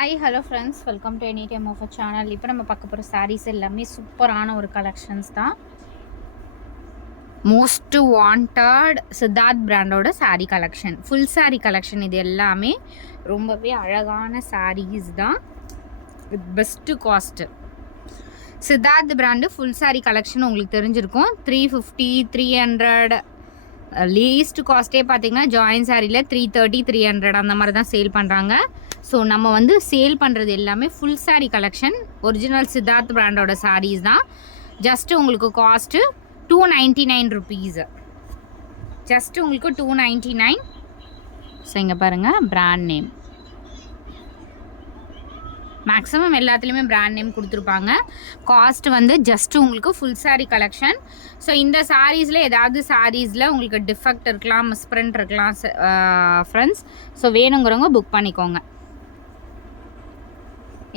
Hi hello friends, welcome to any time of a channel. இப்போ நம்ம பார்க்க போகிற சாரீஸ் எல்லாமே சூப்பரான ஒரு கலெக்ஷன்ஸ் தான். மோஸ்ட் வாண்டட் சித்தார்த் பிராண்டோட sari collection, full sari collection. இது எல்லாமே ரொம்பவே அழகான சாரீஸ் தான் with best cost. Siddharth brand full sari collection உங்களுக்கு தெரிஞ்சிருக்கும். 350 300 லீஸ்ட் காஸ்ட்டே பார்த்தீங்கன்னா ஜாயின் சாரியில் 330 300 அந்த மாதிரி தான் சேல் பண்ணுறாங்க. ஸோ நம்ம வந்து சேல் பண்ணுறது எல்லாமே full sari collection, original Siddharth பிராண்டோட சாரீஸ் தான். ஜஸ்ட்டு உங்களுக்கு காஸ்ட்டு 299 ருபீஸு. ஜஸ்ட்டு உங்களுக்கு 299. ஸோ இங்கே பாருங்கள், பிராண்ட் நேம் மேக்ஸிமம் எல்லாத்துலேயுமே பிராண்ட் நேம் கொடுத்துருப்பாங்க. காஸ்ட் வந்து ஜஸ்ட்டு உங்களுக்கு ஃபுல் சாரீ கலெக்ஷன். ஸோ இந்த சாரீஸில் ஏதாவது சாரீஸில் உங்களுக்கு டிஃபெக்ட் இருக்கலாம், மிஸ்பிரிண்ட் இருக்கலாம் ஃப்ரெண்ட்ஸ். ஸோ வேணுங்கிறவங்க புக் பண்ணிக்கோங்க.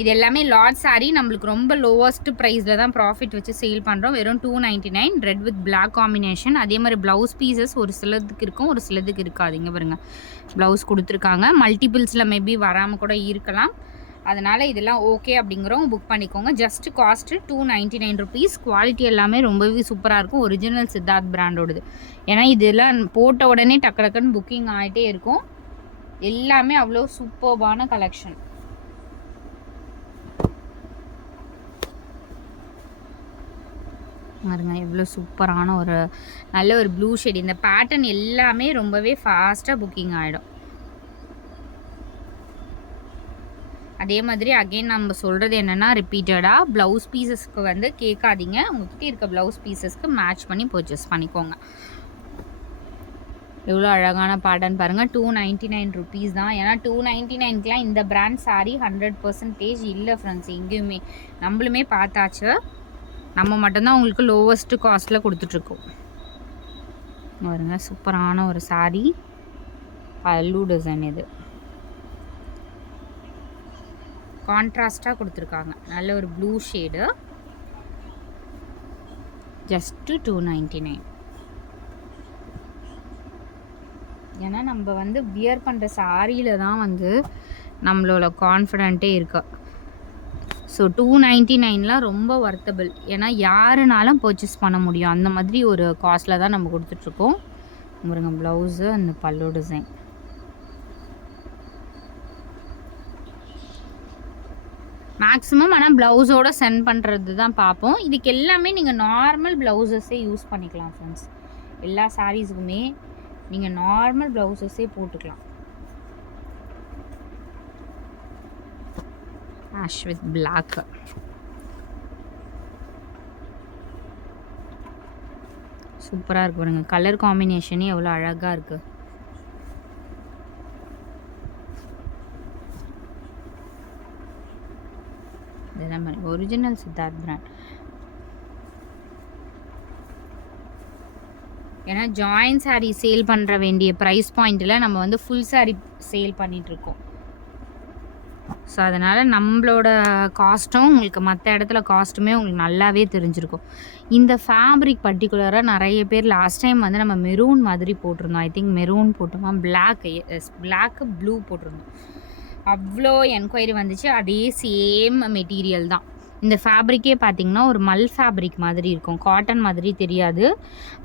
இது எல்லாமே லாட் சாரீ. நம்மளுக்கு ரொம்ப லோவஸ்ட் ப்ரைஸில் தான் ப்ராஃபிட் வச்சு சேல் பண்ணுறோம். வெறும் 299. Red with black combination. அதே மாதிரி ப்ளவுஸ் பீசஸ் ஒரு சிலதுக்கு இருக்கும், ஒரு சிலதுக்கு இருக்காது. இங்கே பாருங்கள், ப்ளவுஸ் கொடுத்துருக்காங்க. மல்டிபிள்ஸில் மேபி வராமல் கூட இருக்கலாம். அதனால் இதெல்லாம் ஓகே அப்படிங்கிறவங்க புக் பண்ணிக்கோங்க. Just cost 299 rupees. குவாலிட்டி எல்லாமே ரொம்பவே சூப்பராக இருக்கும். ஒரிஜினல் சித்தார்த் பிராண்டோடது. ஏன்னா இதெல்லாம் போட்ட உடனே டக்கு டக்குன்னு புக்கிங் ஆகிட்டே இருக்கும். எல்லாமே அவ்வளோ சூப்பர்பான கலெக்ஷன். பாருங்க, எவ்வளோ சூப்பரான ஒரு நல்ல ஒரு ப்ளூ ஷேட். இந்த பேட்டர்ன் எல்லாமே ரொம்பவே ஃபாஸ்ட்டாக புக்கிங் ஆகிடும். அதே மாதிரி அகெயின் நம்ம சொல்கிறது என்னென்னா, ரிப்பீட்டடாக ப்ளவுஸ் பீசஸ்க்கு வந்து கேட்காதீங்க. உங்கள்கிட்ட இருக்க ப்ளவுஸ் பீசஸ்க்கு மேட்ச் பண்ணி பர்ச்சேஸ் பண்ணிக்கோங்க. எவ்வளோ அழகான பேட்டர்ன் பாருங்கள். 299 ருபீஸ் தான். ஏன்னா 299க்குலாம் இந்த பிராண்ட் சாரீ 100% இல்லை ஃப்ரெண்ட்ஸ். எங்கேயுமே நம்மளுமே பார்த்தாச்சு. நம்ம மட்டும்தான் உங்களுக்கு லோவஸ்ட்டு காஸ்ட்டில் கொடுத்துட்ருக்கோம். பாருங்க, சூப்பரான ஒரு சாரீ. பல்லு டிசைன் இது கான்ட்ராஸ்டாக கொடுத்துருக்காங்க. நல்ல ஒரு ப்ளூ ஷேடு. ஜஸ்ட்டு 299. ஏன்னா நம்ம வந்து வியர் பண்ணுற சாரியில் தான் வந்து நம்மளோட கான்ஃபிடென்ட்டே இருக்கு. ஸோ 299லாம் ரொம்ப வர்த்தபிள். ஏன்னா யாருனாலும் பர்ச்சேஸ் பண்ண முடியும், அந்த மாதிரி ஒரு காஸ்ட்டில் தான் நம்ம கொடுத்துட்ருக்கோம். பாருங்க, ப்ளவுஸு அந்த பல்லு டிசைன். மேக்ஸிமம் ஆனால் ப்ளவுஸோடு சென்ட் பண்ணுறது தான் பார்ப்போம். இதுக்கு எல்லாமே நீங்கள் நார்மல் ப்ளவுசஸே யூஸ் பண்ணிக்கலாம் ஃப்ரெண்ட்ஸ். எல்லா சாரீஸுக்குமே நீங்கள் நார்மல் ப்ளவுசஸே போட்டுக்கலாம். Ash with black. சூப்பராக இருக்கு பாருங்க. கலர் காம்பினேஷனே எவ்வளோ அழகாக இருக்குது. இதெல்லாம் பாருங்க, ஒரிஜினல் சித்தார்த் பிராண்ட். ஏன்னா ஜாயின் சாரீ சேல் பண்ணுற வேண்டிய ப்ரைஸ் பாயிண்ட்டில் நம்ம வந்து ஃபுல் சாரீ சேல் பண்ணிகிட்ருக்கோம். ஸோ அதனால் நம்மளோட காஸ்ட்டும் உங்களுக்கு மற்ற இடத்துல காஸ்ட்டுமே உங்களுக்கு நல்லாவே தெரிஞ்சிருக்கும். இந்த ஃபேப்ரிக் பர்டிகுலராக நிறைய பேர் லாஸ்ட் டைம் வந்து நம்ம மெரூன் மாதிரி போட்டிருந்தோம். ஐ திங்க் மெரூன் போட்டோமா, பிளாக்கு ப்ளூ போட்டிருந்தோம். அவ்வளோ என்கொயரி வந்துச்சு. அதே சேம் மெட்டீரியல் தான். இந்த ஃபேப்ரிக்கே பார்த்திங்கன்னா ஒரு மல் ஃபேப்ரிக் மாதிரி இருக்கும். காட்டன் மாதிரி தெரியாது,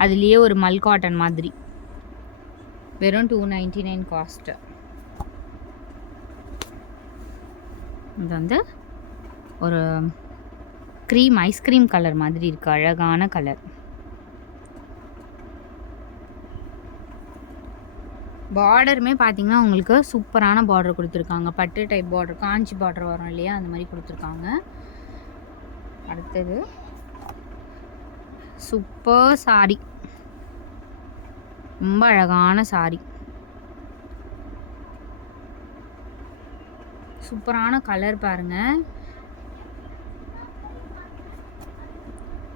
அதுலேயே ஒரு மல் காட்டன் மாதிரி. வெறும் 299 காஸ்ட்டு. இது வந்து ஒரு ஐஸ்கிரீம் கலர் மாதிரி இருக்குது. அழகான கலர். பார்டருமே பார்த்திங்கன்னா உங்களுக்கு சூப்பரான பார்டர் கொடுத்துருக்காங்க. பட்டு டைப் பார்டர், காஞ்சி பார்டர் வரும் இல்லையா, அந்த மாதிரி கொடுத்துருக்காங்க. அடுத்தது சூப்பர் சாரி, ரொம்ப அழகான சாரி. சூப்பரான கலர் பாருங்கள்.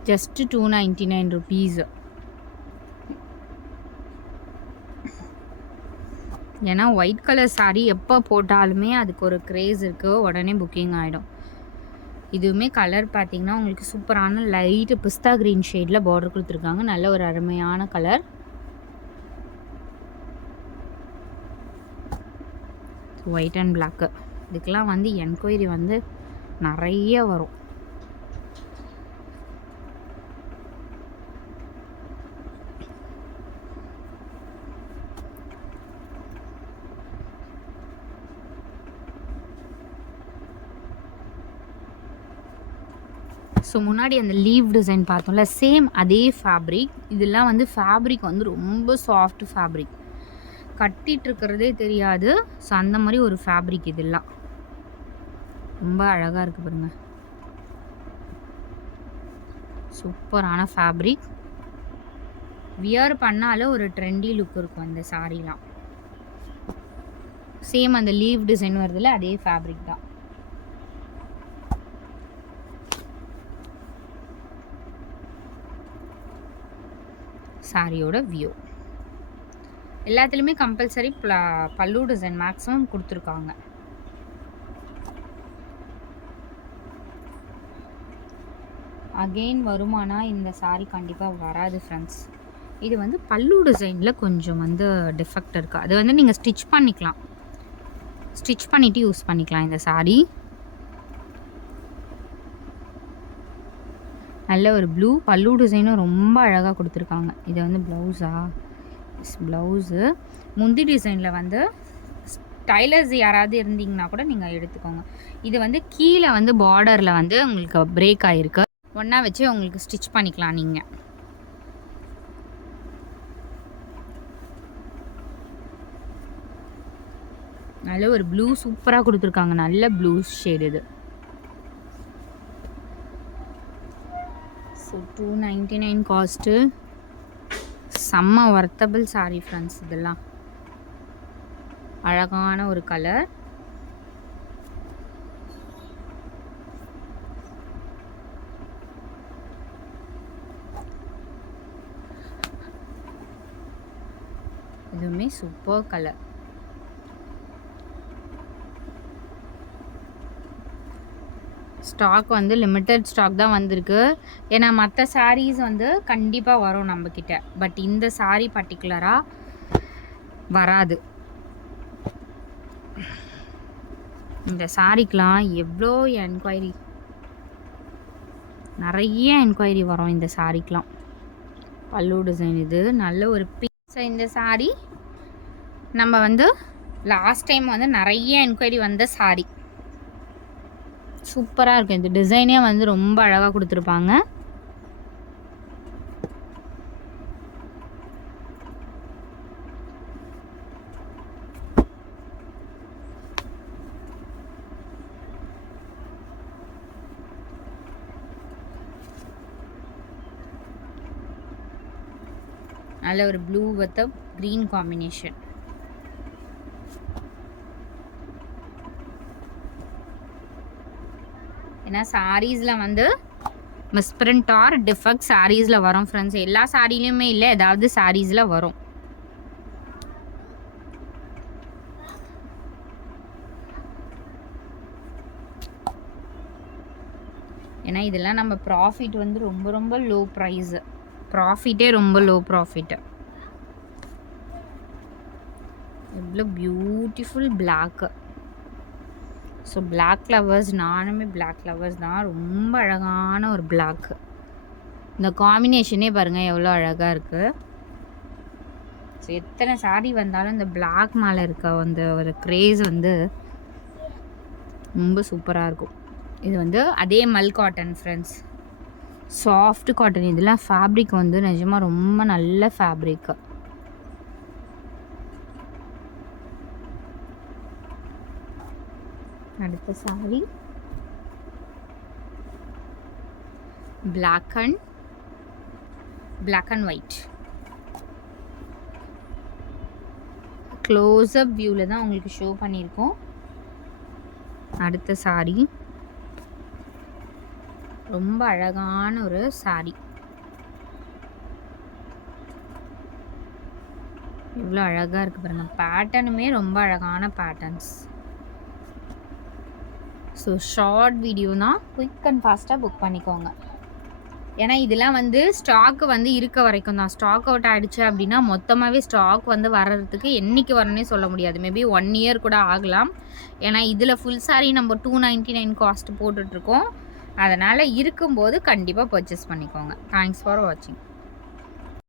Just 299 rupees. ஏன்னா ஒயிட் கலர் சாரீ எப்போ போட்டாலுமே அதுக்கு ஒரு க்ரேஸ் இருக்குது, உடனே புக்கிங் ஆகிடும். இதுவுமே கலர் பார்த்திங்கன்னா உங்களுக்கு சூப்பரான லைட்டு பிஸ்தா க்ரீன் ஷேடில் பார்டர் கொடுத்துருக்காங்க. நல்ல ஒரு அருமையான கலர். White and block. இதுக்கெல்லாம் வந்து என்கொயரி வந்து நிறைய வரும். ஸோ முன்னாடி அந்த லீவ் டிசைன் பார்த்தோம்ல, சேம் அதே ஃபேப்ரிக். இதெல்லாம் வந்து ஃபேப்ரிக் வந்து ரொம்ப சாஃப்ட் ஃபேப்ரிக், கட்டிட்டு இருக்கிறதே தெரியாது. ஸோ அந்த மாதிரி ஒரு ஃபேப்ரிக் இதெல்லாம் ரொம்ப அழகாக இருக்குது பாருங்க. சூப்பரான ஃபேப்ரிக். வியர் பண்ணாலும் ஒரு ட்ரெண்டி லுக் இருக்கும் இந்த சாரீலாம். சேம் அந்த லீவ் டிசைன் வருதுல, அதே ஃபேப்ரிக் தான். சாரியோட வியூ எல்லாத்துலேயுமே கம்பல்சரி பல்லு டிசைன் மேக்ஸிமம் கொடுத்துருக்காங்க. அகெயின் வருமானா இந்த சாரீ கண்டிப்பாக வராது ஃப்ரெண்ட்ஸ். இது வந்து பல்லு டிசைனில் கொஞ்சம் வந்து டிஃபெக்ட் இருக்குது. அது வந்து நீங்கள் ஸ்டிச் பண்ணிக்கலாம், ஸ்டிச் பண்ணிவிட்டு யூஸ் பண்ணிக்கலாம் இந்த சாரீ. நல்ல ஒரு ப்ளூ பல்லு டிசைனும் ரொம்ப அழகாக கொடுத்துருக்காங்க. இது வந்து ப்ளவுஸா? ப்ளவுஸு. முந்தி டிசைனில் வந்து டைலர்ஸ் யாராவது இருந்தீங்கன்னா கூட நீங்கள் எடுத்துக்கோங்க. இது வந்து கீழே வந்து பார்டரில் வந்து உங்களுக்கு பிரேக் ஆகிருக்கு, ஒன்றா வச்சு உங்களுக்கு ஸ்டிச் பண்ணிக்கலாம் நீங்கள். நல்ல ஒரு ப்ளூ சூப்பராக கொடுத்துருக்காங்க, நல்ல ப்ளூ ஷேடு இது. So 299 cost. செம்ம ஒர்த்தபிள் சாரீ ஃப்ரெண்ட்ஸ். இதெல்லாம் அழகான ஒரு கலர். இதுவுமே சூப்பர் கலர். ஸ்டாக் வந்து லிமிட்டட் ஸ்டாக் தான் வந்திருக்கு. ஏன்னா மற்ற சாரீஸ் வந்து கண்டிப்பாக வரும் நம்மக்கிட்ட, பட் இந்த சாரீ பர்டிகுலராக வராது. இந்த சாரீக்கெலாம் எவ்வளோ என்கொயரி, நிறைய என்கொயரி வரும் இந்த சாரீக்கெலாம். பல்லு டிசைன் இது நல்ல ஒரு ஸோ இந்த சாரீ நம்ம வந்து லாஸ்ட் டைம் வந்து நிறைய என்கொயரி வந்த சாரீ. சூப்பராக இருக்கும். இந்த டிசைனே வந்து ரொம்ப அழகாக கொடுத்துருப்பாங்க. நல்ல ஒரு ப்ளூ வித் க்ரீன் காம்பினேஷன். ஏன்னா சாரீஸில் வந்து மிஸ்பிரிண்ட் ஆர் டிஃபெக்ட் சாரீஸில் வரும் ஃப்ரெண்ட்ஸ். எல்லா சாரீலையுமே இல்லை, ஏதாவது சாரீஸில் வரும். ஏன்னா இதெல்லாம் நம்ம ப்ராஃபிட் வந்து ரொம்ப ரொம்ப லோ ப்ரைஸு, ப்ராஃபிட்டே ரொம்ப லோ ப்ராஃபிட்டு. எவ்வளோ beautiful black. So black lovers, நானுமே பிளாக் லவர்ஸ் தான். ரொம்ப அழகான ஒரு பிளாக்கு. இந்த காம்பினேஷனே பாருங்கள் எவ்வளோ அழகாக இருக்குது. ஸோ எத்தனை சாரீ வந்தாலும் இந்த பிளாக் மேலே இருக்க அந்த ஒரு க்ரேஸ் வந்து ரொம்ப சூப்பராக இருக்கும். இது வந்து அதே mul cotton friends, soft cotton. இதெல்லாம் ஃபேப்ரிக் வந்து நிஜமாக ரொம்ப நல்ல ஃபேப்ரிக்கு. அடுத்த sari black and white. Close up வியூவில் தான் உங்களுக்கு ஷோ பண்ணியிருக்கோம். அடுத்த சாரி ரொம்ப அழகான ஒரு சாரி. இவ்வளோ அழகாக இருக்குது பாருங்கள். பேட்டர்னுமே ரொம்ப அழகான பேட்டர்ன்ஸ். ஸோ ஷார்ட் வீடியோனா குயிக் அண்ட் ஃபாஸ்ட்டாக புக் பண்ணிக்கோங்க. ஏன்னா இதெல்லாம் வந்து ஸ்டாக் வந்து இருக்க வரைக்கும் தான். ஸ்டாக் அவுட் ஆயிடுச்சு அப்படின்னா மொத்தமாகவே ஸ்டாக் வந்து வர்றதுக்கு என்னைக்கு வரும்னே சொல்ல முடியாது. மேபி 1 இயர் கூட ஆகலாம். ஏன்னா இதில் ஃபுல் சாரி நம்ம 299 காஸ்ட் போட்டுட்ருக்கோம். அதனால் இருக்கும்போது கண்டிப்பாக பர்ச்சேஸ் பண்ணிக்கோங்க. தேங்க்ஸ் ஃபார் வாட்சிங்.